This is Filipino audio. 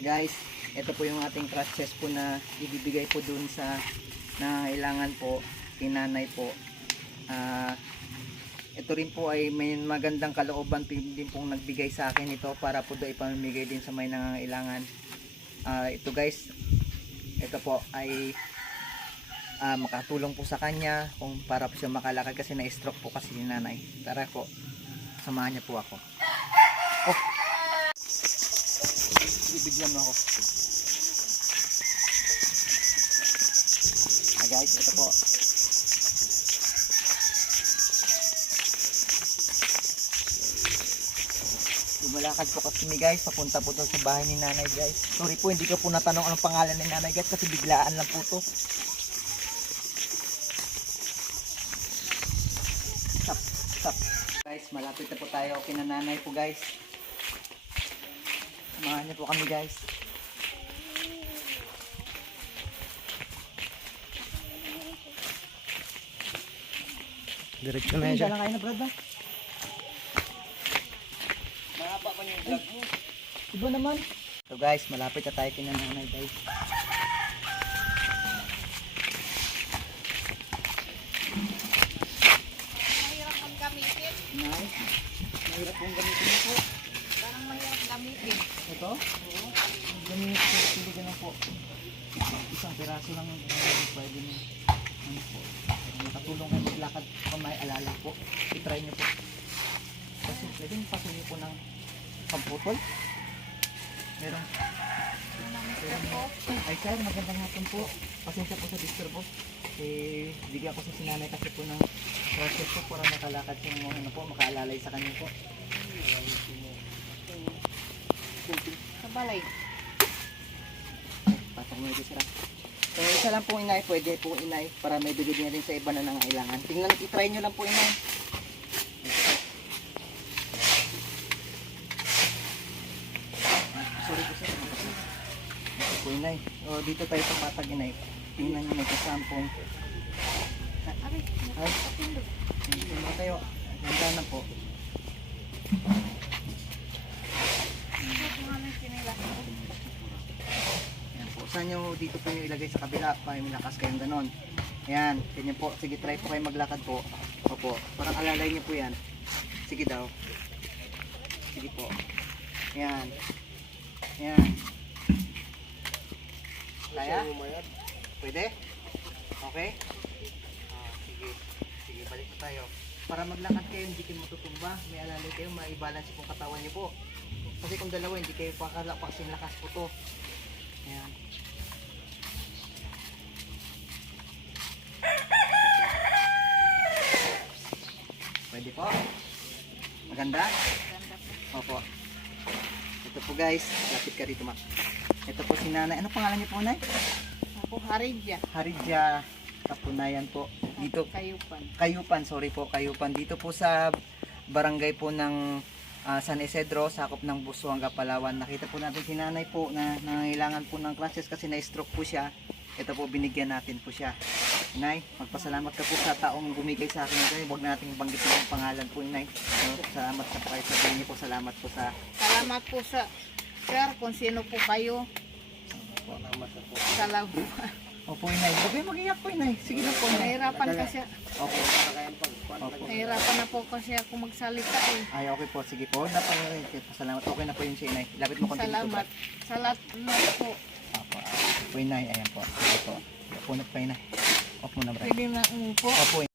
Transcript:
Guys, ito po yung ating process po na ibibigay po dun sa nangangailangan po, kinanay po. Ito rin po ay may magandang kalooban din pong nagbigay sa akin ito para po doon ipamimigay din sa may nangangailangan. Ito guys, ito po ay makatulong po sa kanya kung para po siya makalakad kasi na-stroke po kasi ni nanay. Tara po, samahan niya po ako. Oh, bibigyan mo ako. Guys, ito po. Lumalakad po kasi ni guys, papunta po doon sa bahay ni nanay guys. Sorry po, hindi ko po natanong anong pangalan ni nanay guys kasi biglaan lang po to. Stop. Guys, malapit na po tayo kina nanay po guys. Samahan niyo po kami guys. Diretso na siya. Lang kayo na Brad ba? Mahaba pa yung vlog mo. Iba naman. So guys, malapit na tayo kina nanay guys. Mahirap pong gamitin. Nice. Mahirap pong gamitin po. Parang mahirap gamitin. Ito? Oo. Gamit po. Pili ka lang po. Isang piraso lang pwede mo. Ano po. Nakatulong kayo maglakad kung may alala po. I-try nyo po. Kasi pwede mo pasunyo po ng pamputol. Meron. Ay sir, magandang hapon po. Pasensya po sa disturbo. Bigyan ko sa sinanay kasi po ng process po para makalakad yung ano po, makaalalay sa kanya po. Sa balay. Pasok mo ito sila. So isa lang po inay, pwede po inay para may bibigyan rin sa iba na nangailangan. Tingnan, i-try nyo lang po inay. Sorry po sir. Ito po inay. O dito tayo sa matag inay. Tingnan nyo may kasampong. Aray, Ay, napapindog. tingnan tayo. Ganda na po. Ito nga ng sinilas ko. Ayan po. Saan nyo dito po nyo ilagay sa kabila para may lakas kayong ganon. Ayan. Ganyan po. Sige, try po kayo maglakad po. Opo. Parang alalay nyo po yan. Sige daw. Sige po. Ayan. Ayan. Kaya? Pwede? Okay? Sige. Sige, balik po tayo. Para maglakad kayo, hindi kayo matutumba. May alalay kayo, maibalance yung katawan nyo po. Kasi kung dalawa, hindi kayo pakalapasin lakas po to. Ayan. Pwede po? Maganda? Ganda po. Opo. Ito po guys, lapit ka rito mak. Ito po si nanay. Ano pangalan niyo po nay? Ako Haridya. Haridya Kapunayan po. Dito, Kayupan. Kayupan, sorry po, Kayupan. Dito po sa barangay po ng San Isidro, sakop ng Busuanga, Palawan. Nakita po natin si nanay po na nangangailangan po ng crutches kasi na-stroke po siya. Ito po, binigyan natin po siya. Nay, magpasalamat ka po sa taong bumigay sa akin ito. Huwag nating banggitin ang pangalan po, Nay. So, salamat ka po kayo sa inyo po. Salamat po sa... Salamat po sa sir kung sino po kayo. Salamat. Opo, Nay. Huwag kayo mag-iyak po, Nay. Sige lang po, Nay. Nahirapan kasi. Opo. Opo. Nahirapan na po kasi ako magsalita eh. Ay, okay po. Sige po. Salamat. Okay na po yun siya, Nay. Lapit mo konti dito. Salamat. Salamat po. Opo. Opo, Nay. Ayan po. Sige po. Punot pa, Nay. Opo na, Bray. Pwede na po. Opo.